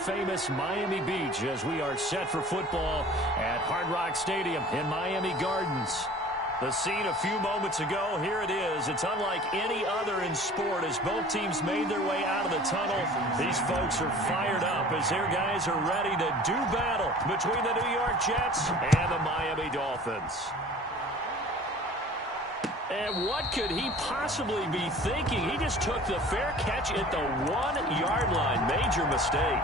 famous Miami Beach as we are set for football at Hard Rock Stadium in Miami Gardens. The scene a few moments ago, here it is. It's unlike any other in sport as both teams made their way out of the tunnel. These folks are fired up as their guys are ready to do battle between the New York Jets and the Miami Dolphins. And what could he possibly be thinking? He just took the fair catch at the 1-yard line. Major mistake.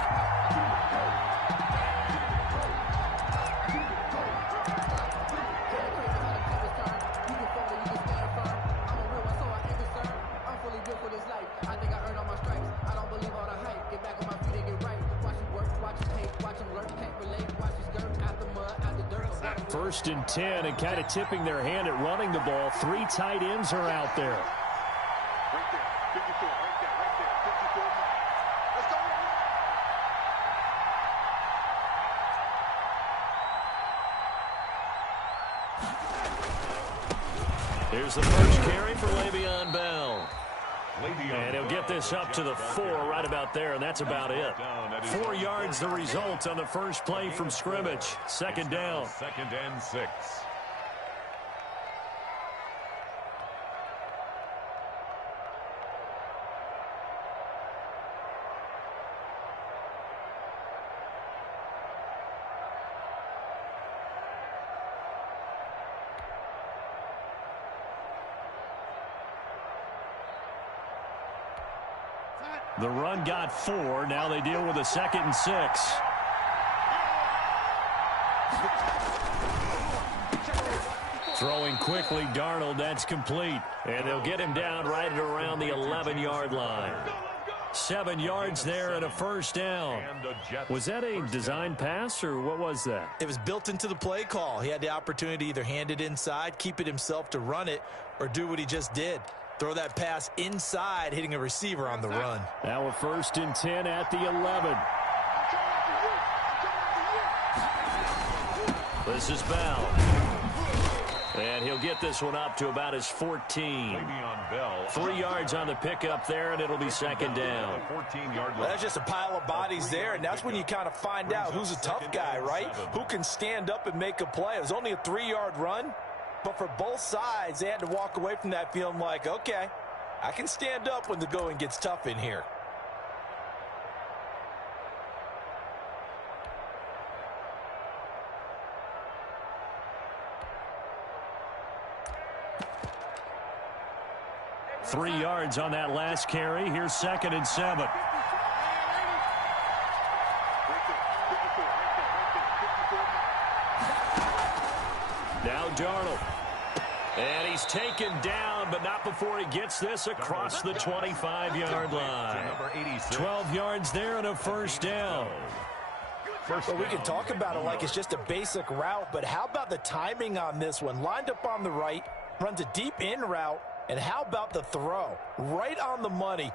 First and 10 and kind of tipping their hand at running the ball. 3 tight ends are out there. Right there, 54, right there, 54. Let's go. Here's the first carry for Le'Veon Bell. And he'll get this up to the 4 right about there, and that's about it. 4 yards the result on the first play from scrimmage. Second down. 2nd and 6. The run got 4. Now they deal with a 2nd and 6. Throwing quickly, Darnold. That's complete. And they'll get him down right at around the 11-yard line. 7 yards there and a first down. Was that a design pass or what was that? It was built into the play call. He had the opportunity to either hand it inside, keep it himself to run it, or do what he just did. Throw that pass inside, hitting a receiver on the run. Now a 1st and 10 at the 11. This is Bell. And he'll get this one up to about his 14. 3 yards on the pickup there, and it'll be 2nd down. That's just a pile of bodies there, and that's when you kind of find out who's a tough guy, right? Who can stand up and make a play. It was only a 3-yard run. But for both sides, they had to walk away from that feeling like, okay, I can stand up when the going gets tough in here. Three yards on that last carry. Here's 2nd and 7. Now Darnold. And he's taken down, but not before he gets this across the 25-yard line. 12 yards there and a first down. Well, we can talk about it like it's just a basic route, but how about the timing on this one? Lined up on the right, runs a deep in route, and how about the throw? Right on the money.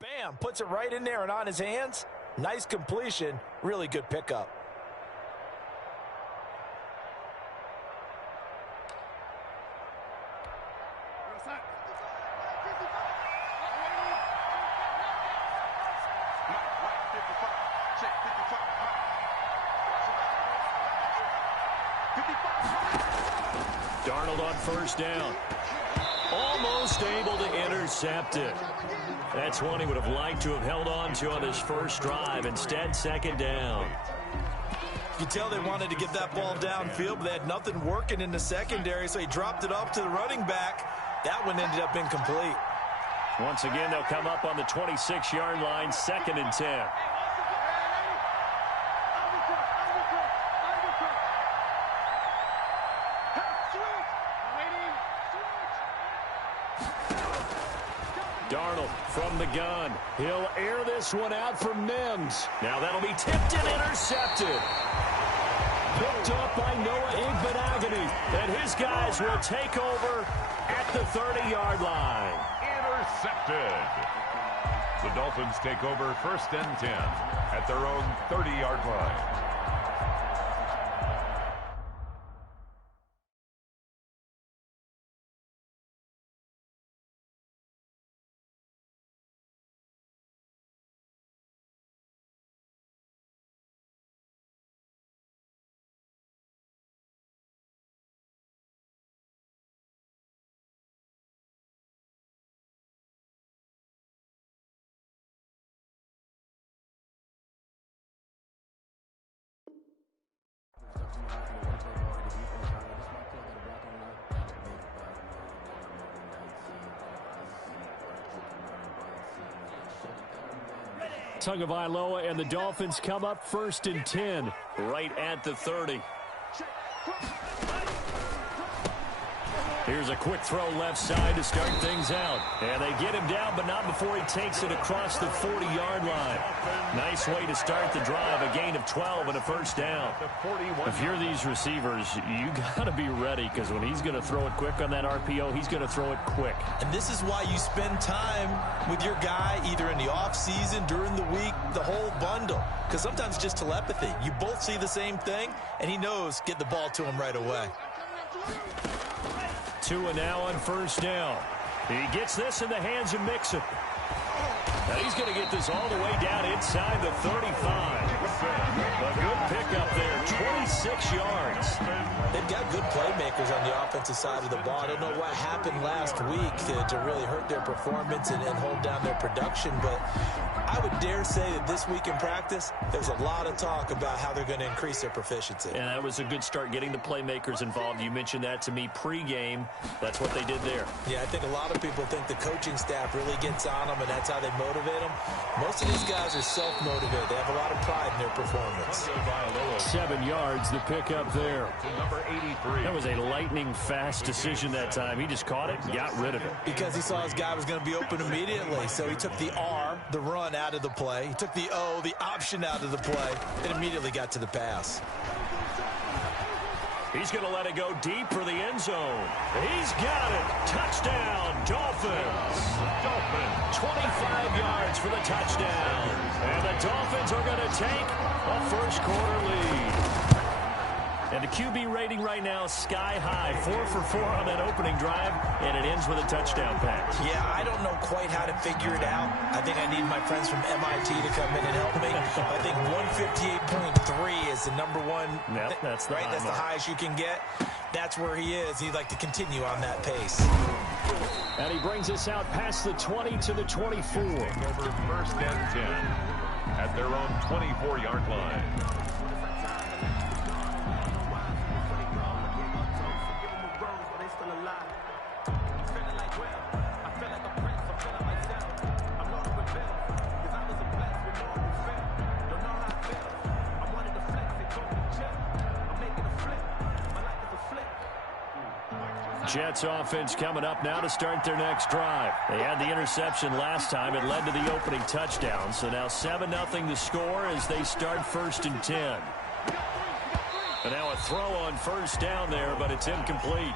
Bam, puts it right in there and on his hands. Nice completion, really good pickup. Darnold on first down. Almost able to intercept it. That's one he would have liked to have held on to on his first drive. Instead, second down. You can tell they wanted to get that ball downfield, but they had nothing working in the secondary, so he dropped it off to the running back. That one ended up incomplete. Once again, they'll come up on the 26-yard line, 2nd and 10. Darnold from the gun. He'll air this one out for Mims. Now that'll be tipped and intercepted. Picked up by Noah Igbenogany. And his guys will take over at the 30-yard line. Intercepted. The Dolphins take over 1st and 10 at their own 30-yard line. Tagovailoa and the Dolphins come up 1st and 10 right at the 30. Here's a quick throw left side to start things out. And they get him down, but not before he takes it across the 40-yard line. Nice way to start the drive, a gain of 12 and a first down. If you're these receivers, you got to be ready, because when he's going to throw it quick on that RPO, he's going to throw it quick. And this is why you spend time with your guy either in the offseason, during the week, the whole bundle. Because sometimes it's just telepathy. You both see the same thing, and he knows get the ball to him right away. Tua now on first down. He gets this in the hands of Mixon. Now he's going to get this all the way down inside the 35. A good pickup there, 26 yards. They've got good playmakers on the offensive side of the ball. I don't know what happened last week to really hurt their performance and hold down their production, but I would dare say that this week in practice, there's a lot of talk about how they're going to increase their proficiency. And that was a good start, getting the playmakers involved. You mentioned that to me pregame. That's what they did there. Yeah, I think a lot of people think the coaching staff really gets on them, and that's how they motivate them. Most of these guys are self-motivated. They have a lot of pride in their performance. 7 yards, the pickup there. Number 83. That was a lightning-fast decision that time. He just caught it and got rid of it. Because he saw his guy was going to be open immediately, so he took the R, the run, out of the play. He took the O, the option, out of the play, and immediately got to the pass. He's going to let it go deep for the end zone. He's got it. Touchdown, Dolphins. 25 yards for the touchdown. And the Dolphins are going to take a first-quarter lead. And the QB rating right now is sky high. 4 for 4 on that opening drive, and it ends with a touchdown pass. Yeah, I don't know quite how to figure it out. I think I need my friends from MIT to come in and help me. I think 158.3 is the number one. Yep, that's the right. high That's mark. the highest you can get. That's where he is. He'd like to continue on that pace. And he brings us out past the 20 to the 24. Over 1st and 10 at their own 24-yard line. Jets offense coming up now to start their next drive. They had the interception last time. It led to the opening touchdown. So now 7-0 the score as they start 1st and 10. And now a throw on first down there, but it's incomplete.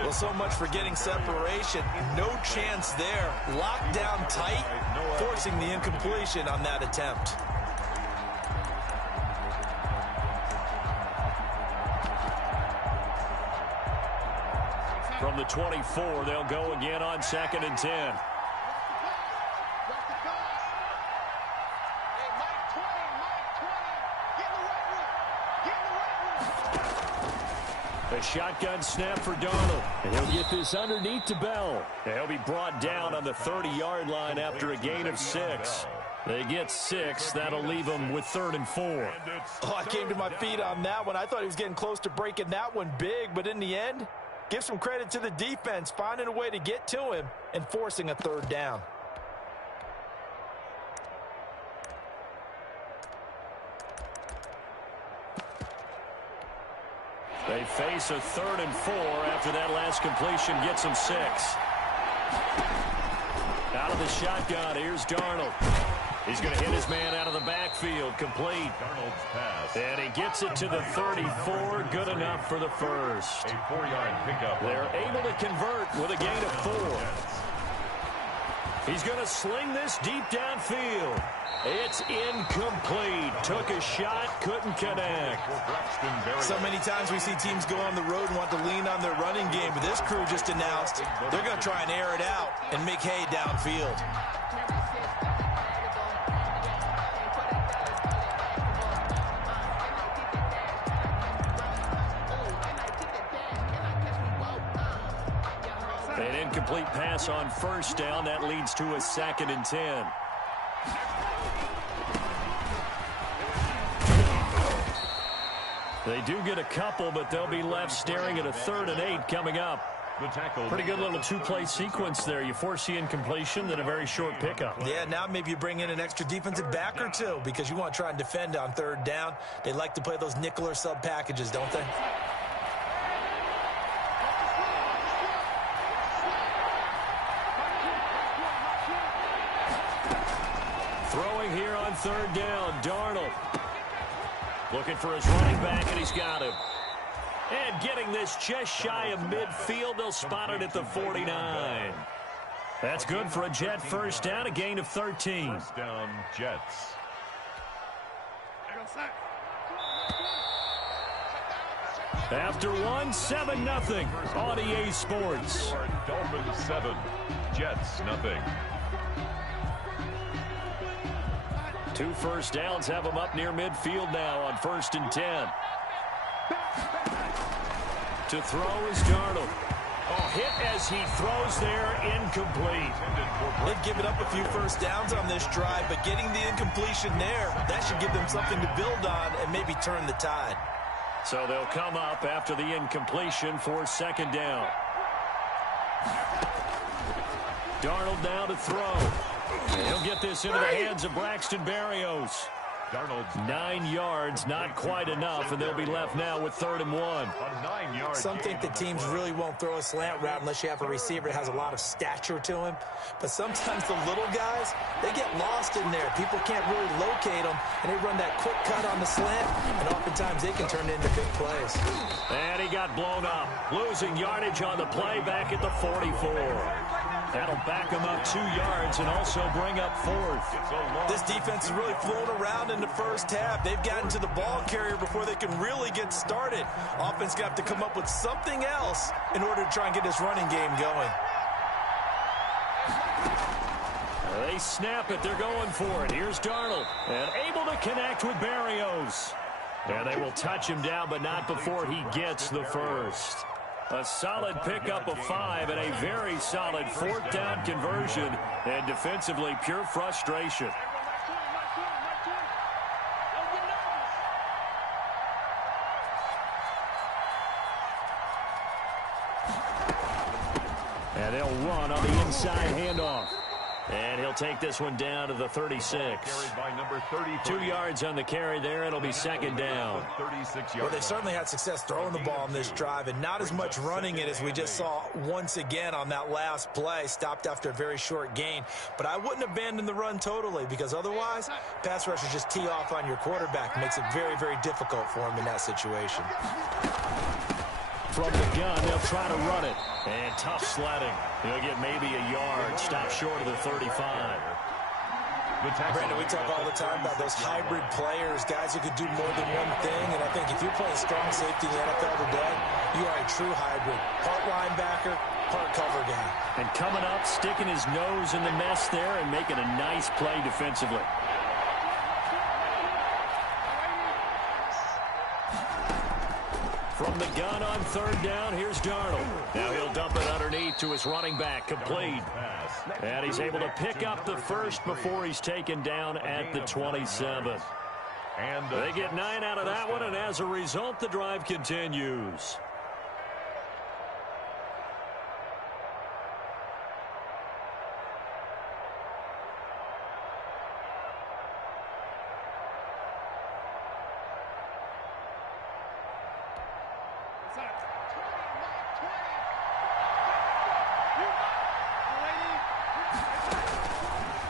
Well, so much for getting separation. No chance there. Locked down tight, forcing the incompletion on that attempt. From the 24, they'll go again on 2nd and 10. A shotgun snap for Darnold. And he'll get this underneath to Bell. And he'll be brought down on the 30-yard line after a gain of 6. They get 6. That'll leave them with 3rd and 4. Oh, I came to my feet on that one. I thought he was getting close to breaking that one big, but in the end, give some credit to the defense, finding a way to get to him and forcing a 3rd down. They face a 3rd and 4 after that last completion gets them 6. Out of the shotgun, here's Darnold. He's going to hit his man out of the backfield, complete. Darnold's pass. And he gets it to the 34, good enough for the first. A 4-yard pickup. They're able to convert with a gain of 4. He's going to sling this deep downfield. It's incomplete. Took a shot, couldn't connect. So many times we see teams go on the road and want to lean on their running game, but this crew just announced they're going to try and air it out and make hay downfield. An incomplete pass on first down. That leads to a 2nd and 10. They do get a couple, but they'll be left staring at a 3rd and 8 coming up. Pretty good little 2-play sequence there. You force the incompletion, then a very short pickup. Yeah, now maybe you bring in an extra defensive back or two because you want to try and defend on 3rd down. They like to play those nickel or sub packages, don't they? Throwing here on 3rd down, Darnold. Looking for his running back, and he's got him. And getting this just shy of midfield, they'll spot it at the 49. That's good for a Jet first down, a gain of 13. First down, Jets. After 7-0 on EA Sports. Dolphins 7, Jets nothing. 2 first downs have them up near midfield now on 1st and 10. To throw is Darnold. Oh, hit as he throws there, incomplete. They've given up a few first downs on this drive, but getting the incompletion there, that should give them something to build on and maybe turn the tide. So they'll come up after the incompletion for 2nd down. Darnold now to throw. He'll get this into the hands of Braxton Berrios. Darnold's 9 yards, not quite enough, and they'll be left now with 3rd and 1. a 9-yard Some think that teams really won't throw a slant route unless you have a receiver that has a lot of stature to him. But sometimes the little guys, they get lost in there. People can't really locate them, and they run that quick cut on the slant, and oftentimes they can turn it into big plays. And he got blown up, losing yardage on the play back at the 44. That'll back him up 2 yards and also bring up 4th. This defense is really flown around in the first half. They've gotten to the ball carrier before they can really get started. Offense got to come up with something else in order to try and get this running game going. They snap it. They're going for it. Here's Darnold. And able to connect with Berrios. And they will touch him down, but not before he gets the first. A solid pickup of 5 and a very solid 4th down conversion. And defensively, pure frustration. And they'll run on the inside handoff. And he'll take this one down to the 36. Carried by number 33. 2 yards on the carry there. It'll be second down. 36 Well, they certainly had success throwing the ball on this drive and not as much running it as we just saw once again on that last play. Stopped after a very short gain. But I wouldn't abandon the run totally because otherwise, pass rushers just tee off on your quarterback. Makes it very, very difficult for him in that situation. From the gun, they'll try to run it. And tough sledding. He'll get maybe a yard. Stop short of the 35. Brandon, we talk all the time about those hybrid players, guys who could do more than one thing. And I think if you're playing strong safety in the NFL today, you are a true hybrid. Part linebacker, part cover guy. And coming up, sticking his nose in the mess there and making a nice play defensively. From the gun on third down, here's Darnold. Now he'll dump it underneath to his running back, complete. And he's able to pick up the first before he's taken down at the 27. They get 9 out of that one, and as a result, the drive continues.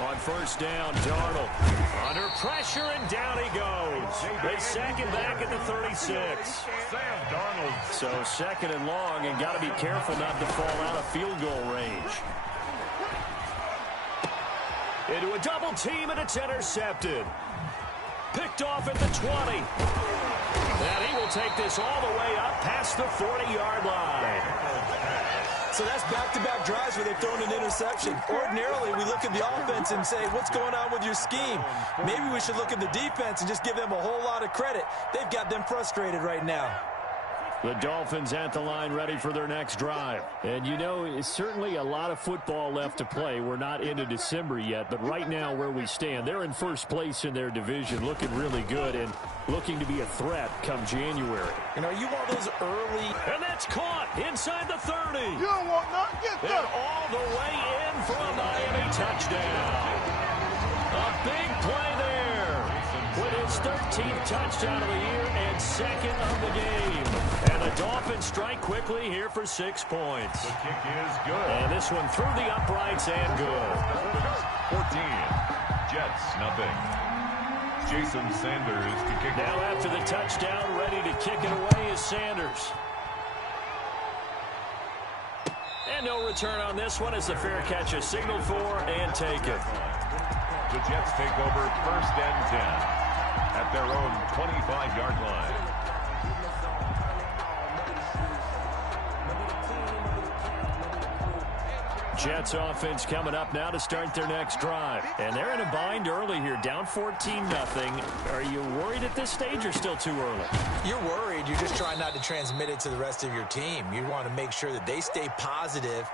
On first down, Darnold under pressure, and down he goes. They sack him back at the 36. Sam Darnold. So second and long, and got to be careful not to fall out of field goal range. Into a double team, and it's intercepted. Picked off at the 20. And he will take this all the way up past the 40-yard line. So that's back-to-back drives where they've thrown an interception. Ordinarily, we look at the offense and say, what's going on with your scheme? Maybe we should look at the defense and just give them a whole lot of credit. They've got them frustrated right now. The Dolphins at the line ready for their next drive. And you know, it's certainly a lot of football left to play. We're not into December yet, but right now where we stand, they're in first place in their division, looking really good and looking to be a threat come January. And are you one of those early... And that's caught inside the 30. You don't want nothing. Get And that. all the way in for a Miami touchdown. A big play there with his 13th touchdown of the year and second of the game. And the Dolphins strike quickly here for 6 points. The kick is good. And this one through the uprights and good. 14. Jets, nothing. Jason Sanders to kick. Now after the touchdown, ready to kick it away is Sanders. And no return on this one as the fair catch is signaled for and taken. The Jets take over first and 10 at their own 25-yard line. Jets offense coming up now to start their next drive. And they're in a bind early here, down 14-0. Are you worried at this stage or still too early? You're worried. You're just trying not to transmit it to the rest of your team. You want to make sure that they stay positive.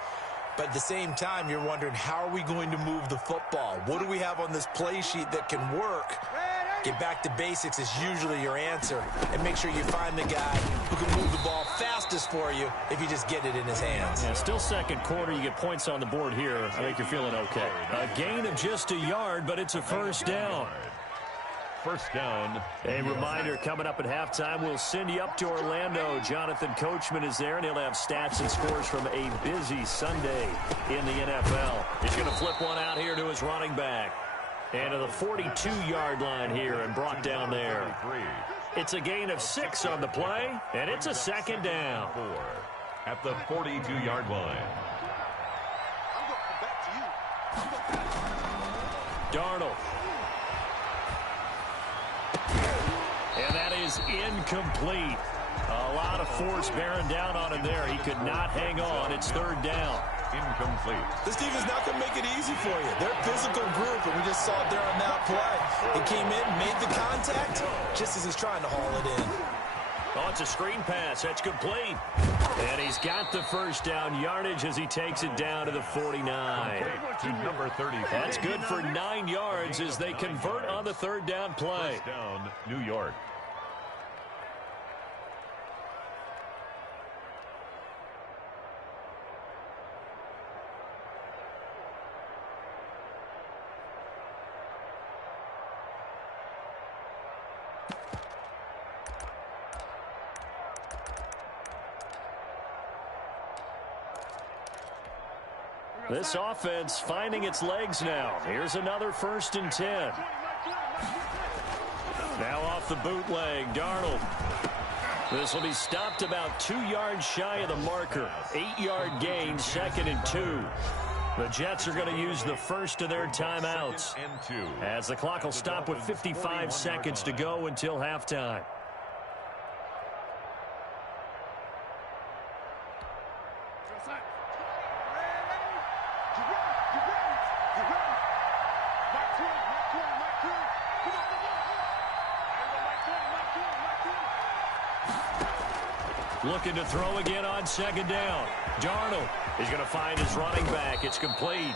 But at the same time, you're wondering, how are we going to move the football? What do we have on this play sheet that can work? Get back to basics is usually your answer. And make sure you find the guy who can move the ball fastest for you if you just get it in his hands. Yeah, still second quarter. You get points on the board here. I think you're feeling okay. A gain of just a yard, but it's a first down. First down. A reminder, coming up at halftime, we'll send you up to Orlando. Jonathan Coachman is there, and he'll have stats and scores from a busy Sunday in the NFL. He's going to flip one out here to his running back. And to the 42-yard line here and brought down there. It's a gain of 6 on the play, and it's a second down. 4 at the 42-yard line. Darnold. And that is incomplete. A lot of force bearing down on him there. He could not hang on. It's third down. Incomplete. This team is not going to make it easy for you. They're a physical group, and we just saw it there on that play. He came in, made the contact, just as he's trying to haul it in. Oh, it's a screen pass. That's complete. And he's got the first down yardage as he takes it down to the 49. To number 30. That's good for 9 yards as they convert on the third down play. First down, New York. This offense finding its legs now. Here's another 1st and 10. Now off the bootleg, Darnold. This will be stopped about 2 yards shy of the marker. 8-yard gain, 2nd and 2. The Jets are going to use the first of their timeouts, as the clock will stop with 55 seconds to go until halftime. Looking to throw again on 2nd down. Darnold is going to find his running back. It's complete.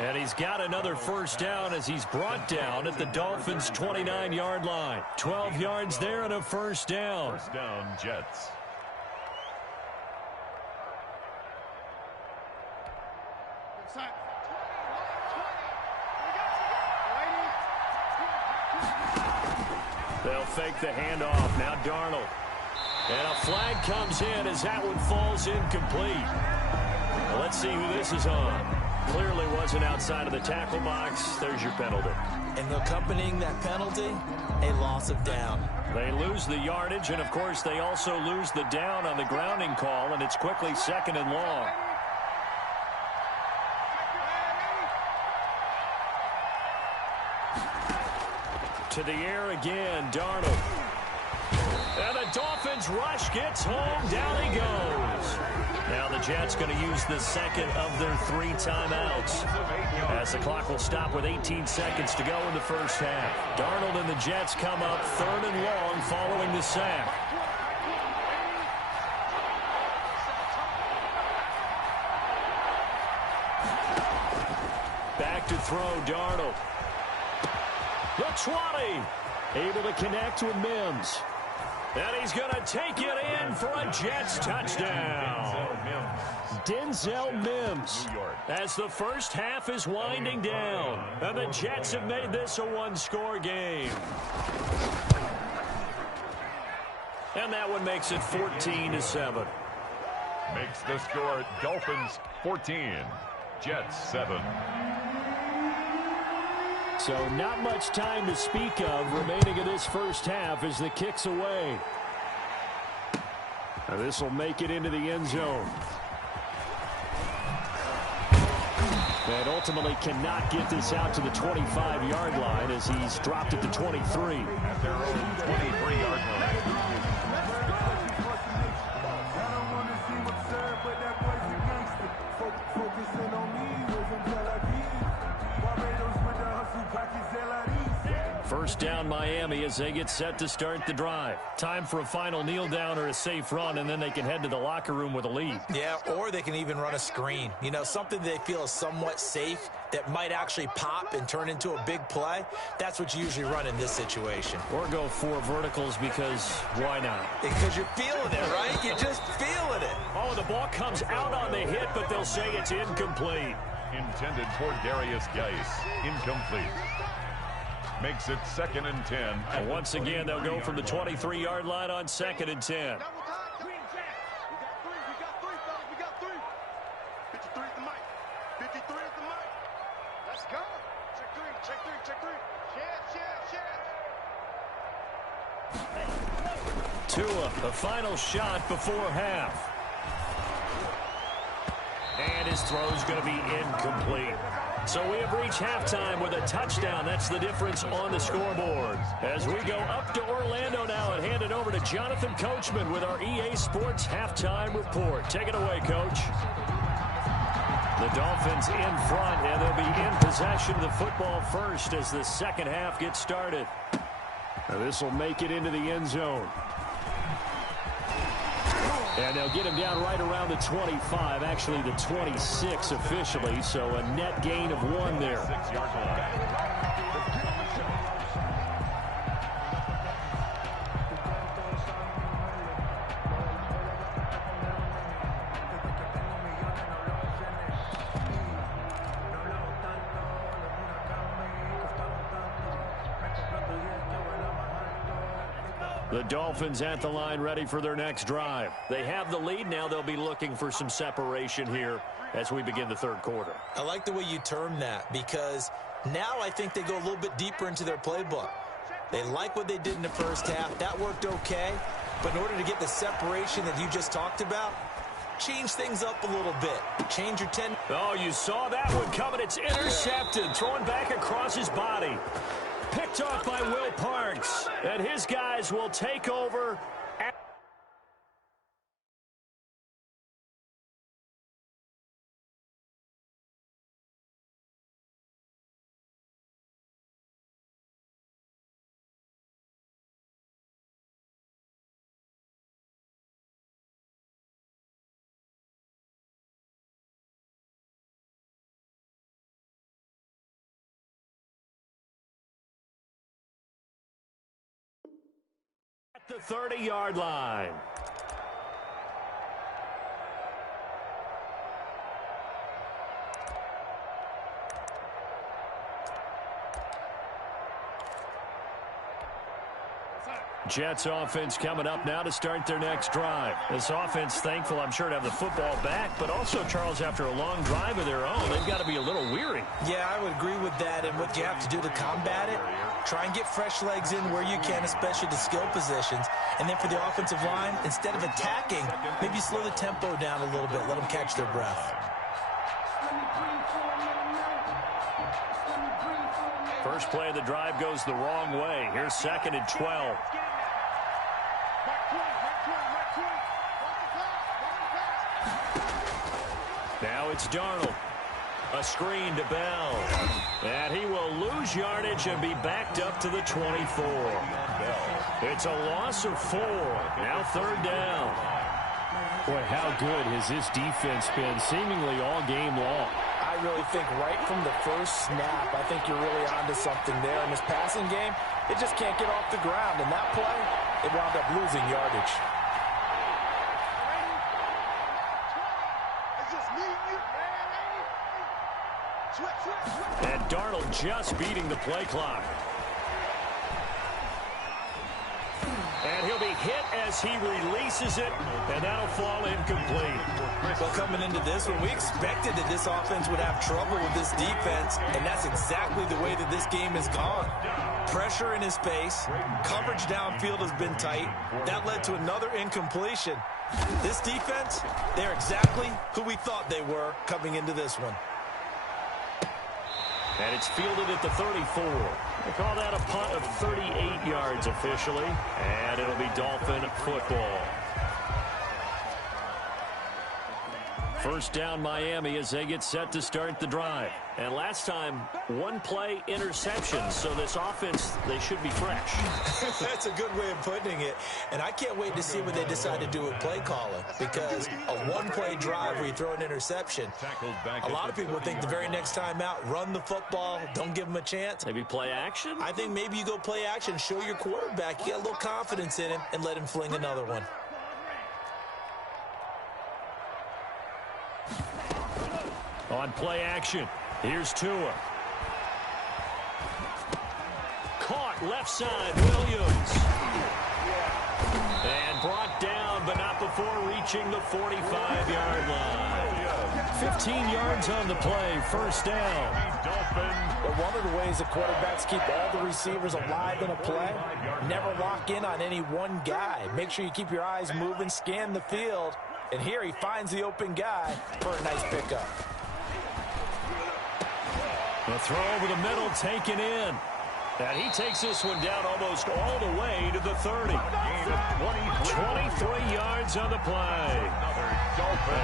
And he's got another 1st down as he's brought down at the Dolphins' 29-yard line. 12 yards there and a 1st down. 1st down, Jets. They'll fake the handoff. Now Darnold. And a flag comes in as that one falls incomplete. Well, let's see who this is on. Clearly wasn't outside of the tackle box. There's your penalty. And accompanying that penalty, a loss of down. They lose the yardage, and, of course, they also lose the down on the grounding call, and it's quickly 2nd and long. To the air again, Darnold. And the Dolphins rush gets home. Down he goes. Now the Jets going to use the 2nd of their 3 timeouts, as the clock will stop with 18 seconds to go in the 1st half. Darnold and the Jets come up 3rd and long following the sack. Back to throw, Darnold. The 20. Able to connect with Mims. And he's going to take it in for a Jets touchdown. Denzel Mims, as the 1st half is winding down. And the Jets have made this a 1-score game. And that one makes it 14-7. Makes the score Dolphins 14, Jets 7. So not much time to speak of remaining in this 1st half as the kick's away. Now this will make it into the end zone. And ultimately cannot get this out to the 25-yard line as he's dropped at the 23. At their own 23-yard line. First down Miami as they get set to start the drive. Time for a final kneel down or a safe run, and then they can head to the locker room with a lead. Yeah, or they can even run a screen. You know, something they feel is somewhat safe that might actually pop and turn into a big play. That's what you usually run in this situation. Or go 4 verticals because why not? Because you're feeling it, right? You're just feeling it. Oh, the ball comes out on the hit, but they'll say it's incomplete. Intended for Darius Geis. Incomplete. Makes it 2nd and 10. And once again, they'll go from the 23-yard line on 2nd and 10. We got 3. We got 3. 53 is the mic. 53 is the mic. Let's go. Check 3. Check 3. Check. Tua, the final shot before half. And his throw's going to be incomplete. So we have reached halftime with a touchdown. That's the difference on the scoreboard. As we go up to Orlando now and hand it over to Jonathan Coachman with our EA Sports Halftime Report. Take it away, Coach. The Dolphins in front, and they'll be in possession of the football first as the 2nd half gets started. Now this will make it into the end zone. And they'll get him down right around the 25, actually the 26 officially, so a net gain of 1 there. 6-yard line. The Dolphins at the line ready for their next drive. They have the lead. Now they'll be looking for some separation here as we begin the third quarter. I like the way you term that, because now I think they go a little bit deeper into their playbook. They like what they did in the first half. That worked okay. But in order to get the separation that you just talked about, change things up a little bit. Change your 10. Oh, you saw that one coming. It's intercepted. Throwing back across his body. Picked off by Will Parks. And his guys will take over. At the 30-yard line. Jets offense coming up now to start their next drive. This offense thankful, I'm sure, to have the football back, but also, Charles, after a long drive of their own, they've got to be a little weary. Yeah, I would agree with that, and what you have to do to combat it, try and get fresh legs in where you can, especially the skill positions. And then for the offensive line, instead of attacking, maybe slow the tempo down a little bit, let them catch their breath. First play of the drive goes the wrong way. Here's 2nd and 12. Now it's Darnold. A screen to Bell. And he will lose yardage and be backed up to the 24. It's a loss of 4. Now 3rd down. Boy, how good has this defense been seemingly all game long. I really think right from the first snap, I think you're really onto something there. In this passing game, it just can't get off the ground. And that play, it wound up losing yardage. And Darnold just beating the play clock. And he'll be hit as he releases it, and that'll fall incomplete. Well, coming into this one, we expected that this offense would have trouble with this defense, and that's exactly the way that this game has gone. Pressure in his face, coverage downfield has been tight. That led to another incompletion. This defense, they're exactly who we thought they were coming into this one. And it's fielded at the 34. They call that a punt of 38 yards officially. And it'll be Dolphin football. First down Miami as they get set to start the drive. And last time, 1-play interception. So this offense, they should be fresh. That's a good way of putting it. And I can't wait to see what they decide to do with play calling. Because a 1-play drive where you throw an interception, a lot of people think the very next time out, run the football, don't give them a chance. Maybe play action? I think maybe you go play action, show your quarterback, you got a little confidence in him, and let him fling another one. On play action, here's Tua. Caught left side, Williams. And brought down, but not before reaching the 45-yard line. 15 yards on the play, first down. But one of the ways the quarterbacks keep all the receivers alive in a play, never lock in on any one guy. Make sure you keep your eyes moving, scan the field. And here he finds the open guy for a nice pickup. The throw over the middle taken in. And he takes this one down almost all the way to the 30. 23 yards on the play.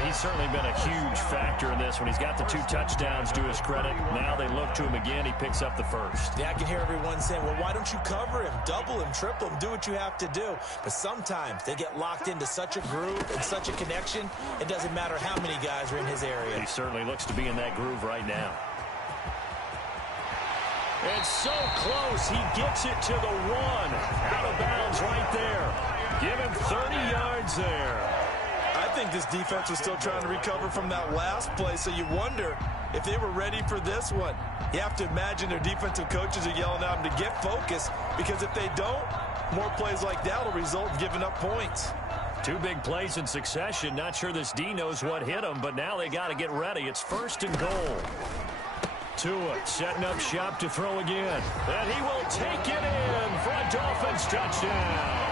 He's certainly been a huge factor in this one. He's got the 2 touchdowns to his credit. Now they look to him again. He picks up the first. Yeah, I can hear everyone saying, well, why don't you cover him, double him, triple him, do what you have to do. But sometimes they get locked into such a groove and such a connection, it doesn't matter how many guys are in his area. He certainly looks to be in that groove right now. And so close, he gets it to the 1. Out of bounds right there. Give him 30 yards there. I think this defense was still trying to recover from that last play, so you wonder if they were ready for this one. You have to imagine their defensive coaches are yelling at them to get focused, because if they don't, more plays like that will result in giving up points. Two big plays in succession. Not sure this D knows what hit him, but now they got to get ready. It's 1st and goal. Tua setting up shop to throw again. And he will take it in for a Dolphins touchdown.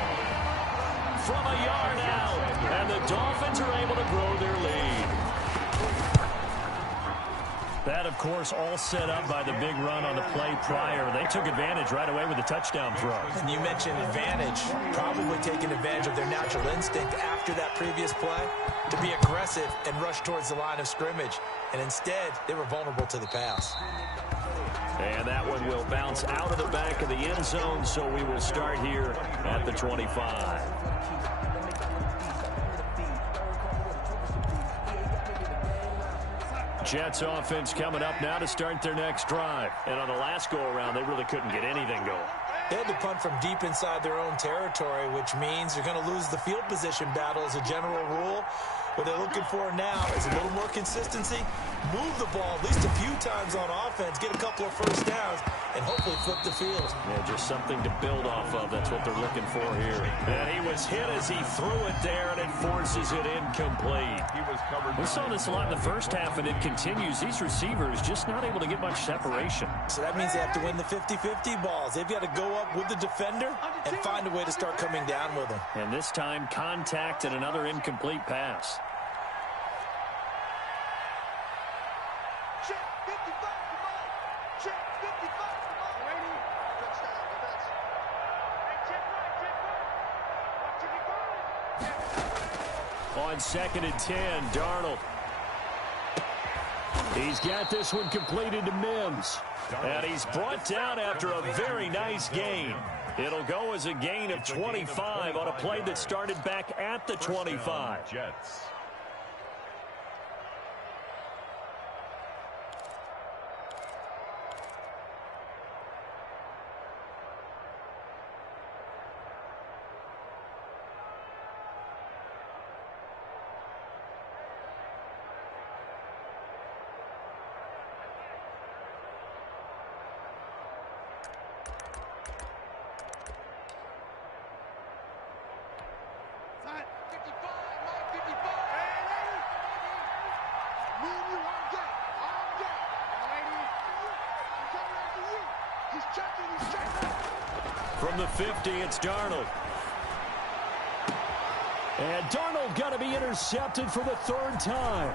From a yard out. And the Dolphins are able to grow their lead. That, of course, all set up by the big run on the play prior. They took advantage right away with the touchdown throw. And you mentioned advantage, probably taking advantage of their natural instinct after that previous play to be aggressive and rush towards the line of scrimmage. And instead, they were vulnerable to the pass. And that one will bounce out of the back of the end zone, so we will start here at the 25. Jets offense coming up now to start their next drive. And on the last go-around, they really couldn't get anything going. They had to punt from deep inside their own territory, which means you're going to lose the field position battle as a general rule. What they're looking for now is a little more consistency, move the ball at least a few times on offense, get a couple of first downs, and hopefully flip the field. Yeah, just something to build off of. That's what they're looking for here. And he was hit as he threw it there, and it forces it incomplete. We saw this a lot in the first half, and it continues. These receivers just not able to get much separation. So that means they have to win the 50-50 balls. They've got to go up with the defender and find a way to start coming down with them. And this time, contact and another incomplete pass. On 2nd and 10, Darnold. He's got this one completed to Mims. And he's brought down after a very nice gain. It'll go as a gain of 25 on a play that started back at the 25. Jets. From the 50, it's Darnold. And Darnold got to be intercepted for the 3rd time.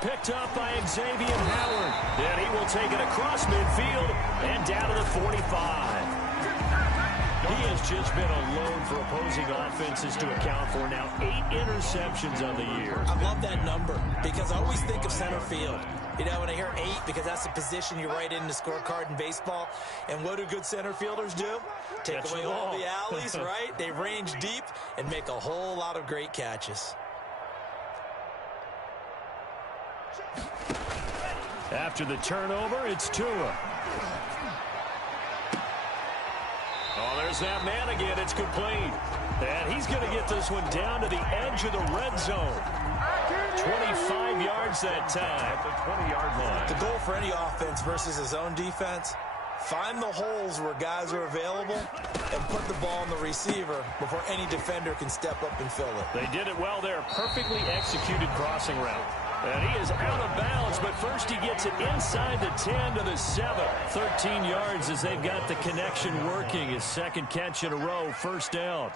Picked up by Xavier Howard. And he will take it across midfield and down to the 45. He has just been a load for opposing offenses to account for now. 8 interceptions on the year. I love that number because I always think of center field. You know, when I hear 8, because that's the position you write in the scorecard in baseball. And what do good center fielders do? Take away all the alleys, right? They range deep and make a whole lot of great catches. After the turnover, it's Tua. Oh, there's that man again. It's complete. And he's going to get this one down to the edge of the red zone. 25 yards that time at the 20-yard line. The goal for any offense versus his own defense, find the holes where guys are available and put the ball on the receiver before any defender can step up and fill it. They did it well there. Perfectly executed crossing route. And he is out of bounds, but first he gets it inside the 10 to the 7. 13 yards as they've got the connection working. His 2nd catch in a row, 1st down.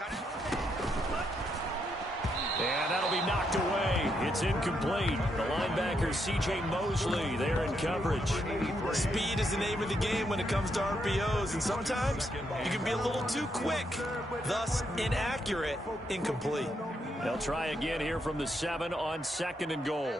And that'll be knocked away. It's incomplete. The linebacker, C.J. Mosley, there in coverage. Speed is the name of the game when it comes to RPOs, and sometimes you can be a little too quick, thus inaccurate, incomplete. They'll try again here from the 7 on 2nd and goal.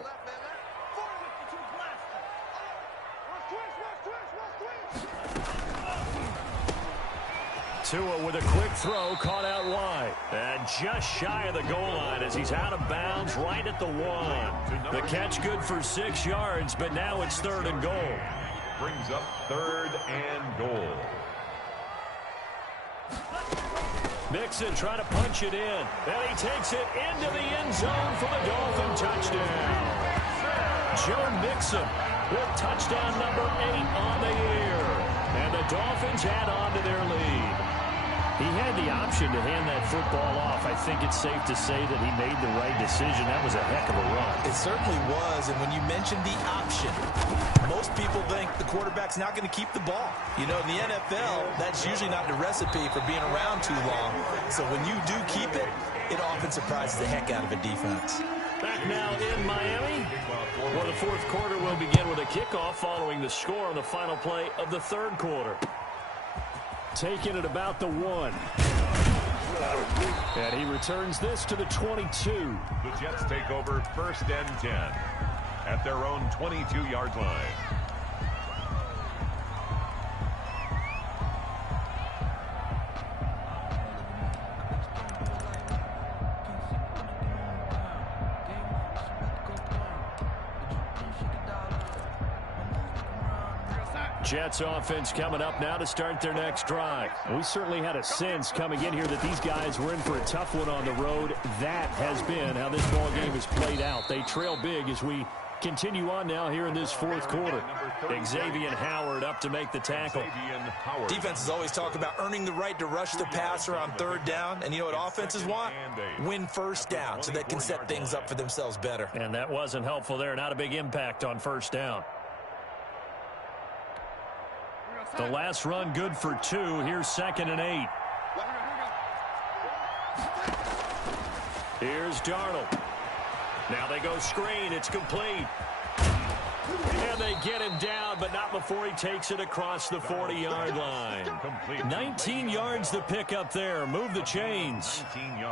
Tua with a quick throw, caught out wide. And just shy of the goal line as he's out of bounds right at the 1. The catch good for 6 yards, but now it's 3rd and goal. Brings up 3rd and goal. Mixon trying to punch it in. And he takes it into the end zone for the Dolphin touchdown. Joe Mixon with touchdown number 8 on the year. And the Dolphins add on to their lead. He had the option to hand that football off. I think it's safe to say that he made the right decision. That was a heck of a run. It certainly was, and when you mentioned the option, most people think the quarterback's not going to keep the ball. You know, in the NFL, that's usually not the recipe for being around too long. So when you do keep it, it often surprises the heck out of a defense. Back now in Miami, where the fourth quarter will begin with a kickoff following the score on the final play of the third quarter. Taking it about the 1. And he returns this to the 22. The Jets take over 1st and 10 at their own 22-yard line. Jets offense coming up now to start their next drive. We certainly had a sense coming in here that these guys were in for a tough one on the road. That has been how this ball game has played out. They trail big as we continue on now here in this fourth quarter. Xavier Howard up to make the tackle. Defenses always talk about earning the right to rush the passer on 3rd down. And you know what offenses want? Win 1st down so they can set things up for themselves better. And that wasn't helpful there. Not a big impact on 1st down. The last run good for 2. Here's 2nd and 8. Here's Darnold. Now they go screen. It's complete. And they get him down, but not before he takes it across the 40-yard line. 19 yards to pick up there. Move the chains.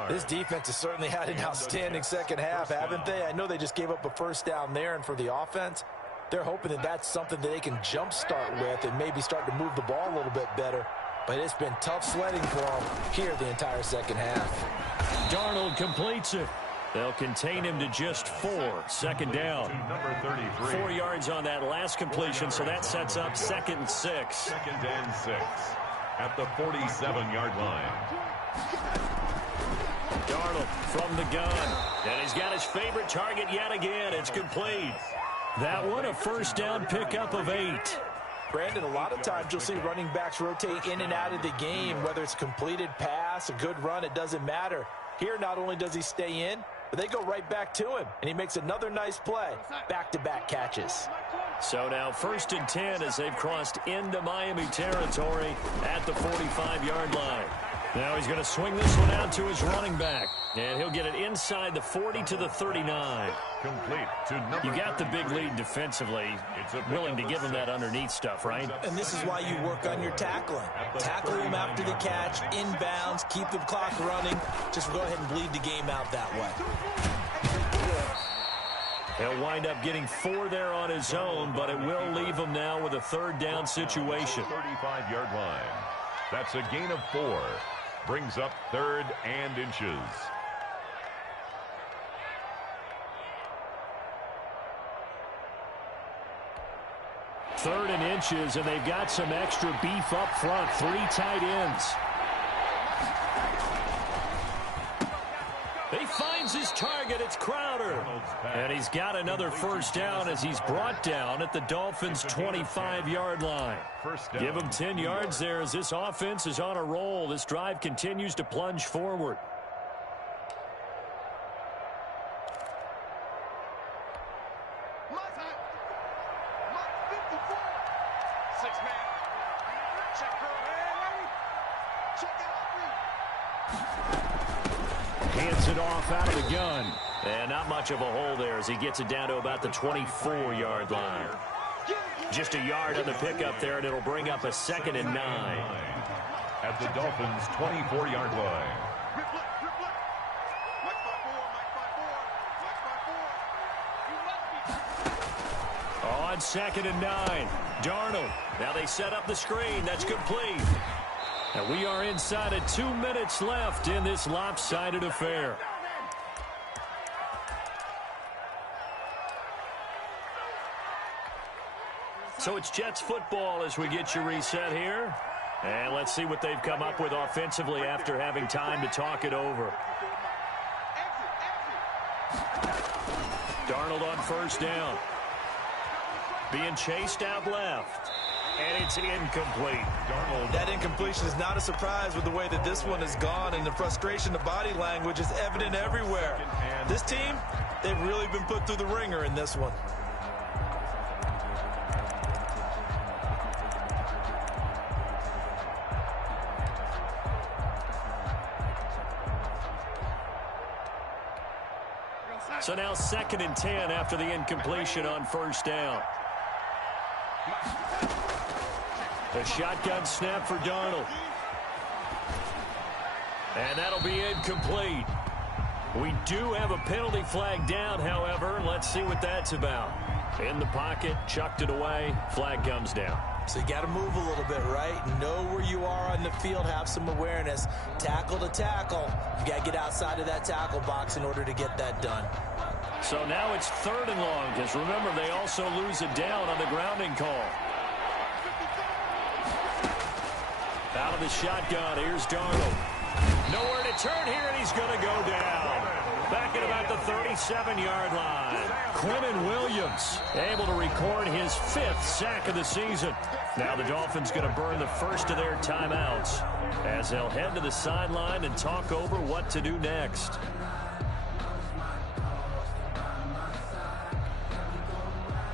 This defense has certainly had an outstanding second half, haven't they? I know they just gave up a 1st down there, and for the offense, they're hoping that that's something that they can jumpstart with and maybe start to move the ball a little bit better. But it's been tough sledding for them here the entire second half. Darnold completes it. They'll contain him to just 4. 2nd down. Number 33. 4 yards on that last completion, so that sets up 2nd and 6. 2nd and 6 at the 47-yard line. Darnold from the gun. And he's got his favorite target yet again. It's complete. That one a 1st down pickup of 8. Brandon, a lot of times you'll see running backs rotate in and out of the game, whether it's completed pass, a good run, it doesn't matter. Here, not only does he stay in, but they go right back to him, and he makes another nice play. Back-to-back catches. So now 1st and 10 as they've crossed into Miami territory at the 45-yard line. Now he's going to swing this one out to his running back. And he'll get it inside the 40 to the 39. Complete to number You got the big lead defensively. Willing to give him that underneath stuff, right? And this is why you work on your tackling. Tackle him after the catch, inbounds, keep the clock running. Just go ahead and bleed the game out that way. He'll wind up getting 4 there on his own, but it will leave him now with a 3rd down situation. 35-yard line. That's a gain of 4. Brings up 3rd and inches. Third and inches, and they've got some extra beef up front. 3 tight ends. He finds his target. It's Crowder. And he's got another 1st down as he's brought down at the Dolphins' 25-yard line. Give him 10 yards there as this offense is on a roll. This drive continues to plunge forward. Hands it off out of the gun. And not much of a hole there as he gets it down to about the 24-yard line. Just a yard on the pickup there, and it'll bring up a 2nd and 9. At the Dolphins' 24-yard line. On 2nd and 9. Darnold. Now they set up the screen. That's complete. And we are inside of 2 minutes left in this lopsided affair. So it's Jets football as we get you reset here. And let's see what they've come up with offensively after having time to talk it over. Darnold on first down. Being chased out left. And it's incomplete. Darnold. That incompletion is not a surprise with the way that this one has gone, and the frustration, the body language is evident everywhere. This team, they've really been put through the ringer in this one. So now 2nd and 10 after the incompletion on first down. The shotgun snap for Darnold. And that'll be incomplete. We do have a penalty flag down, however. Let's see what that's about. In the pocket, chucked it away, flag comes down. So you got to move a little bit, right? Know where you are on the field, have some awareness. Tackle to tackle. You got to get outside of that tackle box in order to get that done. So now it's 3rd and long, because remember, they also lose it down on the grounding call. Out of the shotgun, here's Darnold. Nowhere to turn here, and he's going to go down. Back at about the 37-yard line. Quinnen Williams able to record his 5th sack of the season. Now the Dolphins going to burn the first of their timeouts as they'll head to the sideline and talk over what to do next.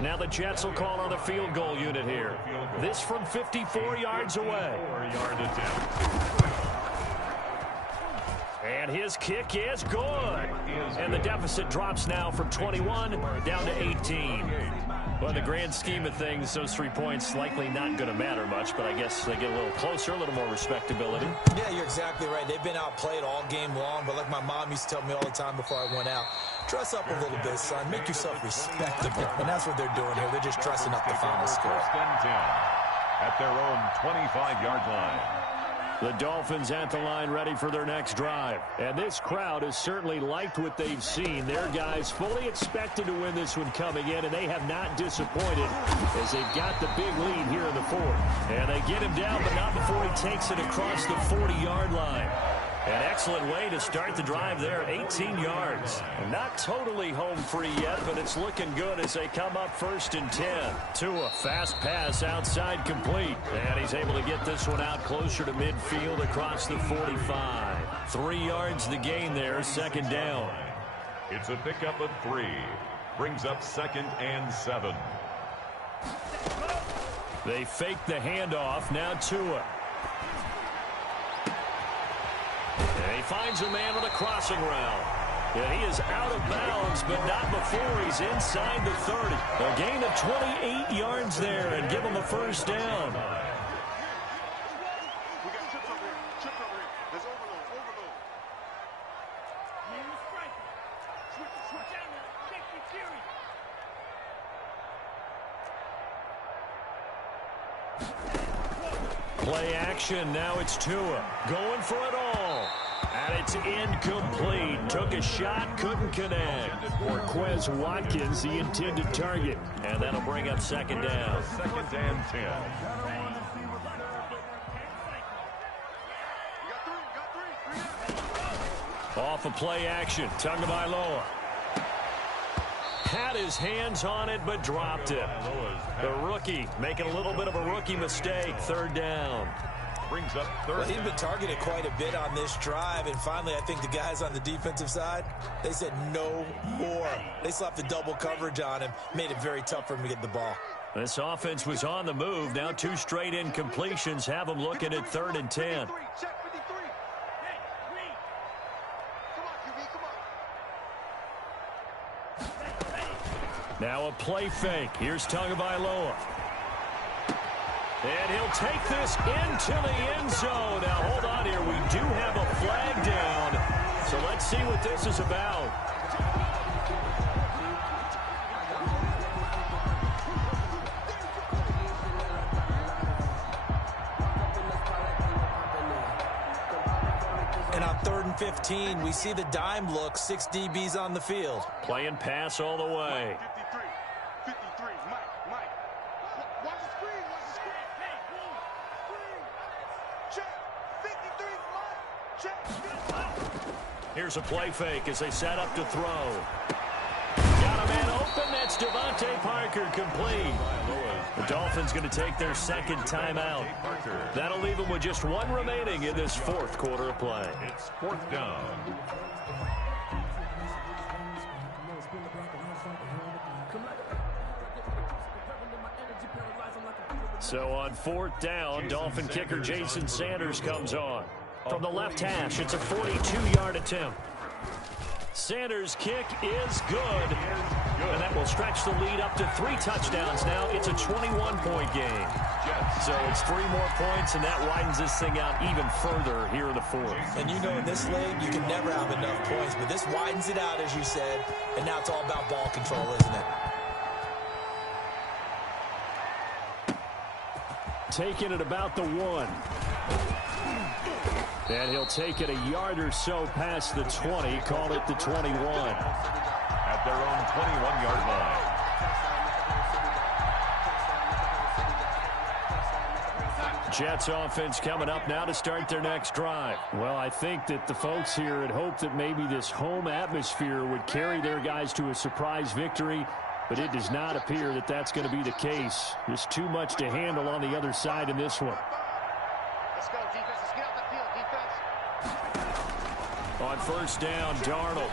Now the Jets will call on the field goal unit here. This from 54 yards away. 4-yard attempt. And his kick is good. And the deficit drops now from 21 down to 18. Well, in the grand scheme of things, those 3 points likely not going to matter much, but I guess they get a little closer, a little more respectability. Yeah, you're exactly right. They've been outplayed all game long, but like my mom used to tell me all the time before I went out, dress up a little bit, son. Make yourself respectable. And that's what they're doing here. They're just dressing up the final score. 1st and 10 at their own 25-yard line. The Dolphins at the line ready for their next drive. And this crowd has certainly liked what they've seen. Their guys fully expected to win this one coming in, and they have not disappointed as they've got the big lead here in the 4th. And they get him down, but not before he takes it across the 40-yard line. An excellent way to start the drive there, 18 yards. Not totally home free yet, but it's looking good as they come up 1st and 10. Tua, fast pass outside complete. And he's able to get this one out closer to midfield across the 45. 3 yards the gain there, 2nd down. It's a pickup of 3. Brings up 2nd and 7. They fake the handoff. Now Tua. And he finds a man with a crossing route. And he is out of bounds, but not before he's inside the 30. A gain of 28 yards there and give him a 1st down. We got chips over here. Chips over here. There's overload. Switch out now. Take the fury. Play action. Now it's Tua going for it all. And it's incomplete. Took a shot, couldn't connect. For Quez Watkins, the intended target. And that'll bring up 2nd down. 2nd and 10. Off of play action. Tagovailoa. Had his hands on it, but dropped it. The rookie making a little bit of a rookie mistake. 3rd down. Brings up 3rd. Well, he's been targeted quite a bit on this drive, and finally I think the guys on the defensive side, they said no more. They slapped the double coverage on him, made it very tough for him to get the ball. This offense was on the move. Now 2 straight incompletions have them looking at 3rd and 10. Check 53. Hey, Green. Come on, QB, come on. Now a play fake. Here's Tagovailoa. And he'll take this into the end zone. Now, hold on here. We do have a flag down. So let's see what this is about. And on 3rd and 15, we see the dime look, 6 DBs on the field. Playing pass all the way. 53, Mike. Watch the screen. Here's a play fake as they set up to throw. Got a man open. That's Devontae Parker, complete. The Dolphins going to take their second timeout. That'll leave them with just one remaining in this fourth quarter of play. It's fourth down. So on fourth down, Dolphin kicker Jason Sanders comes on. From the left hash, it's a 42-yard attempt. Sanders' kick is good. And that will stretch the lead up to 3 touchdowns now. It's a 21-point game. So it's 3 more points, and that widens this thing out even further here in the fourth. And you know in this league, you can never have enough points, but this widens it out, as you said, and now it's all about ball control, isn't it? Taking it about the 1. And he'll take it a yard or so past the 20, call it the 21. At their own 21-yard line. Jets offense coming up now to start their next drive. Well, I think that the folks here had hoped that maybe this home atmosphere would carry their guys to a surprise victory, but it does not appear that that's going to be the case. There's too much to handle on the other side in this one. Let's go, defense. Let's get out the field, defense. On first down, Darnold.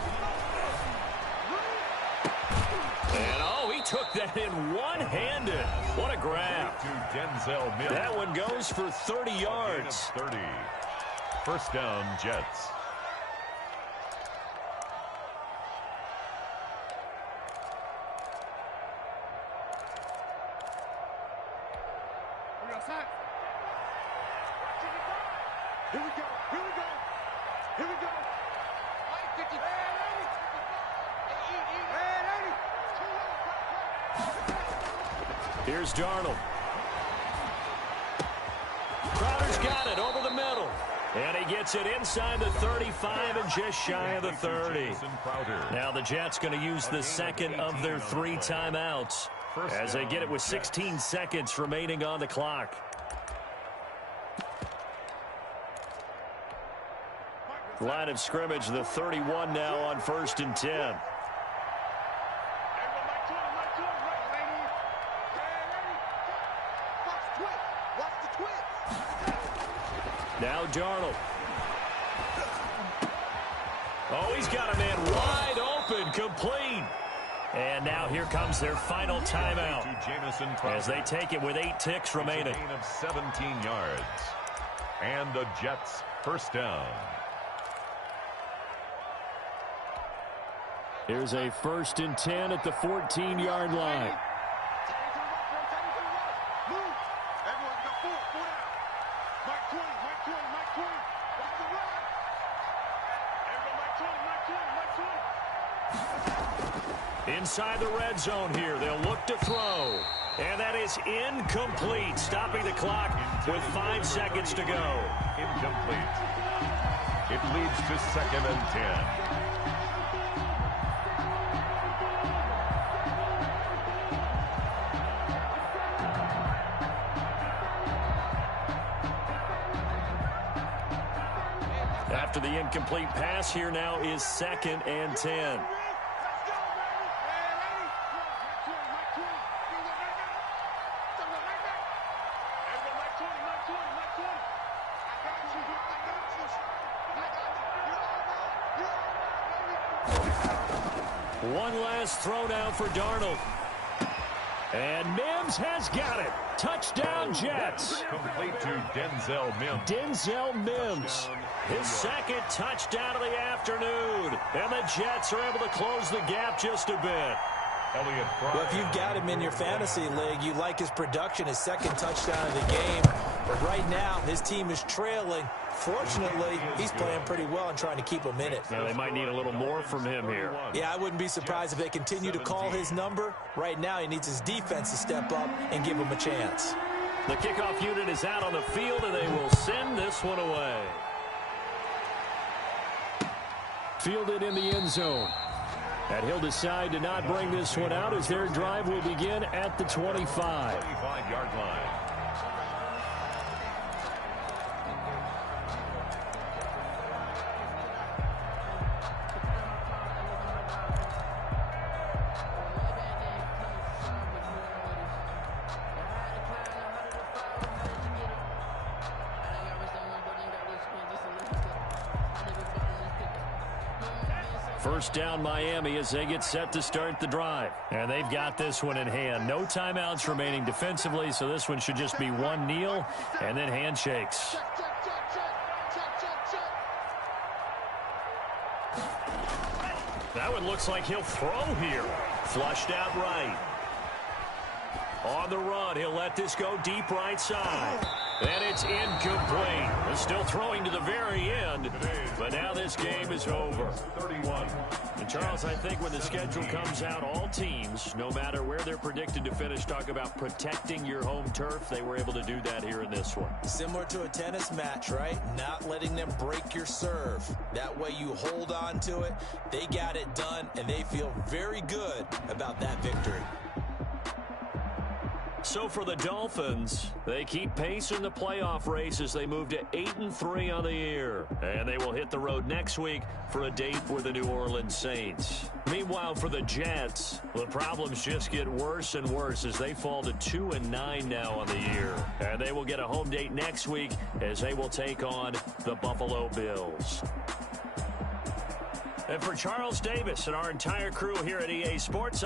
And, he took that in one-handed. What a grab. To Denzel Mims. That one goes for 30 yards. 30. First down, Jets. Here we go. Here we go. Here we go. Here's Darnold. Crowder's got it over the middle. And he gets it inside the 35 and just shy of the 30. Now the Jets going to use the second of their 3 timeouts as they get it with 16 seconds remaining on the clock. Line of scrimmage, the 31 now on first and 10. Now Darnold. He's got a man wide open, complete. And now here comes their final timeout as they take it with 8 ticks remaining. Gain of 17 yards. And the Jets first down. Here's a first and 10 at the 14-yard line. Inside the red zone here, they'll look to throw. And that is incomplete, stopping the clock with 5 seconds to go. Incomplete. It leads to second and 10. After the incomplete pass, here now is second and 10. One last throw now for Darnold. And Mims has got it. Touchdown, Jets. Complete to Denzel Mims. Denzel Mims. His second touchdown of the afternoon. And the Jets are able to close the gap just a bit. Well, if you've got him in your fantasy league, you like his production, his second touchdown of the game. But right now, his team is trailing. Fortunately, he's playing pretty well and trying to keep him in it. Now, they might need a little more from him here. Yeah, I wouldn't be surprised if they continue to call his number. Right now, he needs his defense to step up and give him a chance. The kickoff unit is out on the field, and they will send this one away. Fielded in the end zone. And he'll decide to not bring this one out as their drive will begin at the 25. 25-yard line. First down Miami as they get set to start the drive. And they've got this one in hand. No timeouts remaining defensively, so this one should just be one kneel and then handshakes. That one looks like he'll throw here. Flushed out right. On the run, he'll let this go deep right side. And it's incomplete. They're still throwing to the very end, but now this game is over. 31. And Charles, I think when the schedule comes out, all teams, no matter where they're predicted to finish, talk about protecting your home turf. They were able to do that here in this one. Similar to a tennis match, right? Not letting them break your serve. That way you hold on to it. They got it done, and they feel very good about that victory. So for the Dolphins, they keep pace in the playoff race as they move to 8-3 on the year. And they will hit the road next week for a date with the New Orleans Saints. Meanwhile, for the Jets, the problems just get worse and worse as they fall to 2-9 now on the year. And they will get a home date next week as they will take on the Buffalo Bills. And for Charles Davis and our entire crew here at EA Sports,